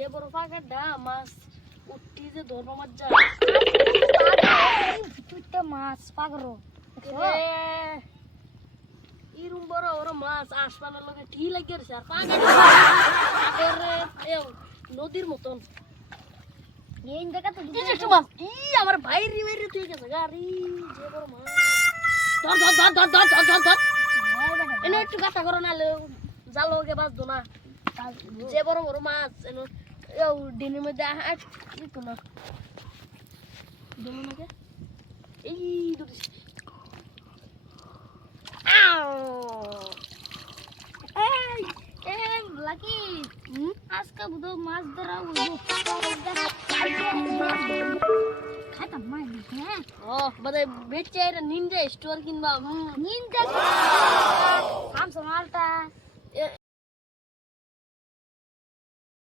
যে বড় পাকাটা মাছ উঠি যে ধরবো মাছ যা তুইটা মাছ পাগরো ইরুম বড় বড় মাছ আসমানের লগে ঠি লাগে আর পাকা নদীর মতন এই জায়গা তো এই যে একটু মাছ আমার বাইরে বাইরে তুই গেছে গাড়ি যে বড় মাছ ধর ধর ধর ধর ধর ধর ধর ধর এনে একটু গাতা করো না জালো গে বাস দো না যে বড় বড় মাছ এনে ডিনের মধ্যে দিত না দিল নাকি এই দুটি লাকি আজকে বুধ মাছ ধরা খাতাম মাছ হ্যাঁ ও বদে বেচে নিনজা স্টোর কিনবা নিনজা আম সমালটা